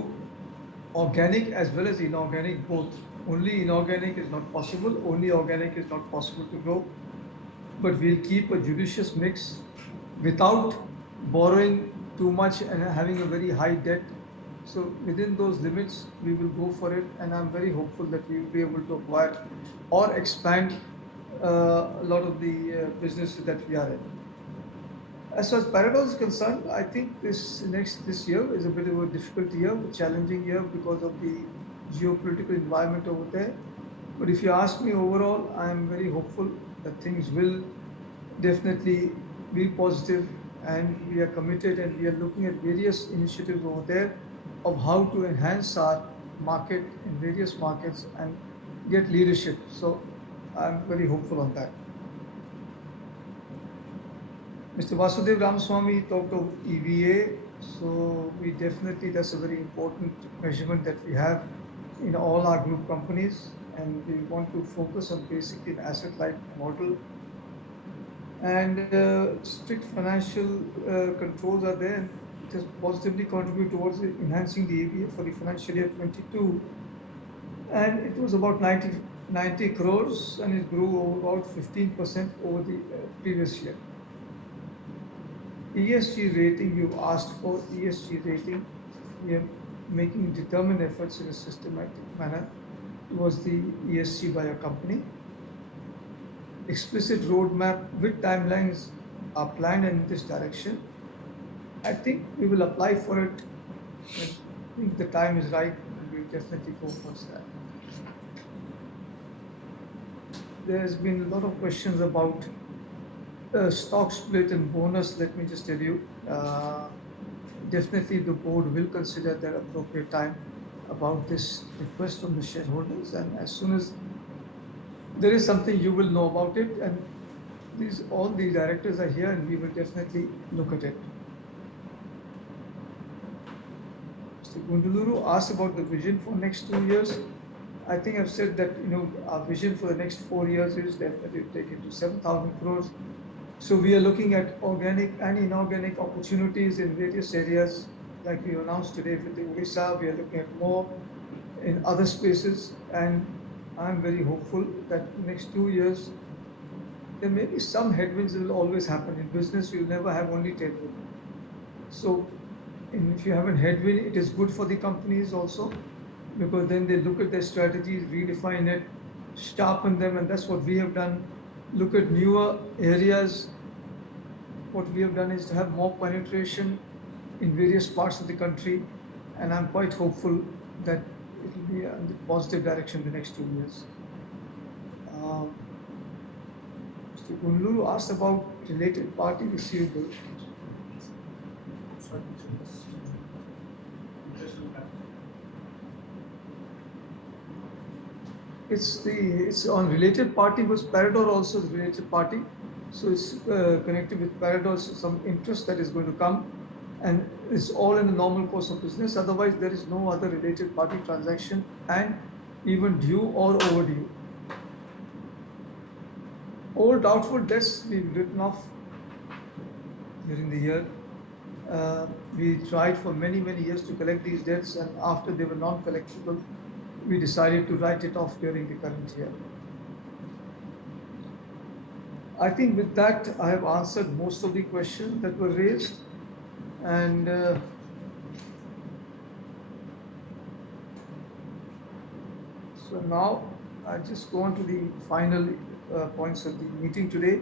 organic as well as inorganic both. Only inorganic is not possible, only organic is not possible to grow. But we'll keep a judicious mix without borrowing too much and having a very high debt. So within those limits, we will go for it, and I'm very hopeful that we will be able to acquire or expand a lot of the businesses that we are in. As far as Paradox is concerned, I think this year is a bit of a difficult year, a challenging year because of the geopolitical environment over there. But if you ask me overall, I am very hopeful that things will definitely be positive, and we are committed and we are looking at various initiatives over there of how to enhance our market in various markets and get leadership. So I'm very hopeful on that. Mr. Vasudev Ramaswamy talked of EVA, so we definitely, that's a very important measurement that we have in all our group companies, and we want to focus on basically an asset-light model. And strict financial controls are there, and it has positively contributed towards enhancing the EVA for the financial year 22. And it was about 90 crores, and it grew about 15% over the previous year. ESG rating, you asked for ESG rating. We are making determined efforts in a systematic manner. towards the ESG by our company. Explicit roadmap with timelines are planned in this direction. I think we will apply for it when I think the time is right, and we'll definitely go for that. There's been a lot of questions about stock split and bonus. Let me just tell you, definitely the board will consider that appropriate time about this request from the shareholders, and as soon as there is something, you will know about it, and all the directors are here, and we will definitely look at it. Mr. Gunduluru asked about the vision for next 2 years. I think I've said that our vision for the next 4 years is definitely take it to 7,000 crores. So we are looking at organic and inorganic opportunities in various areas, like we announced today with the Odisha. We are looking at more in other spaces, and I'm very hopeful that next 2 years there may be some headwinds that will always happen. In business, you'll never have only tailwind. So if you have a headwind, it is good for the companies also, because then they look at their strategies, redefine it, sharpen them, and that's what we have done. Look at newer areas. What we have done is to have more penetration in various parts of the country, and I'm quite hopeful that it will be in the positive direction the next 2 years. Mr. Gunduluru asked about related party receivable. It's on related party, was Parador also the related party, so it's connected with Parador, so some interest that is going to come, and it's all in the normal course of business. Otherwise, there is no other related party transaction, and even due or overdue. All doubtful debts we've written off during the year. We tried for many years to collect these debts, and after they were non-collectible, we decided to write it off during the current year. I think with that, I have answered most of the questions that were raised, and so now I just go on to the final points of the meeting today.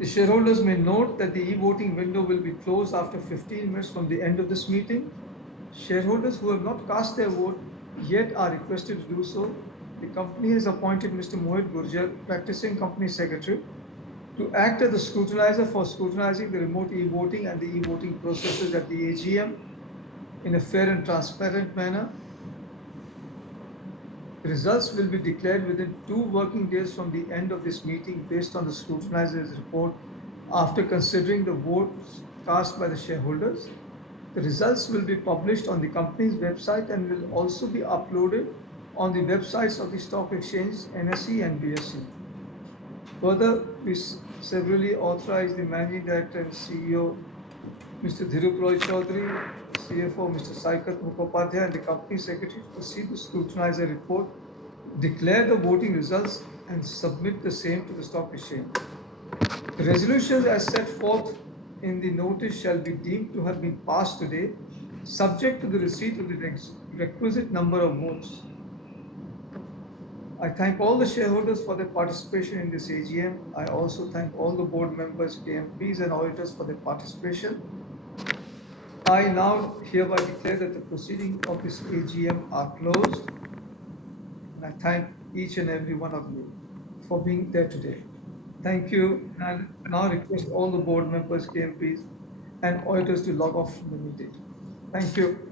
The shareholders may note that the e-voting window will be closed after 15 minutes from the end of this meeting. Shareholders who have not cast their vote yet are requested to do so. The company has appointed Mr. Mohit Gurjar, practicing company secretary, to act as the scrutinizer for scrutinizing the remote e-voting and the e-voting processes at the AGM in a fair and transparent manner. The results will be declared within 2 working days from the end of this meeting based on the scrutinizer's report after considering the votes cast by the shareholders. The results will be published on the company's website and will also be uploaded on the websites of the stock exchange, NSE and BSE. Further, we severally authorize the Managing Director and CEO, Mr. Dhirup Roy Chaudhary, CFO, Mr. Saikat Mukhopadhyay, and the Company Secretary to see the scrutinizer report, declare the voting results, and submit the same to the stock exchange. The resolutions as set forth in the notice shall be deemed to have been passed today, subject to the receipt of the requisite number of votes. I thank all the shareholders for their participation in this AGM. I also thank all the board members, KMPs, and auditors for their participation. I now hereby declare that the proceedings of this AGM are closed. And I thank each and every one of you for being there today. Thank you, and now request all the board members, KMPs, and auditors to log off from the meeting. Thank you.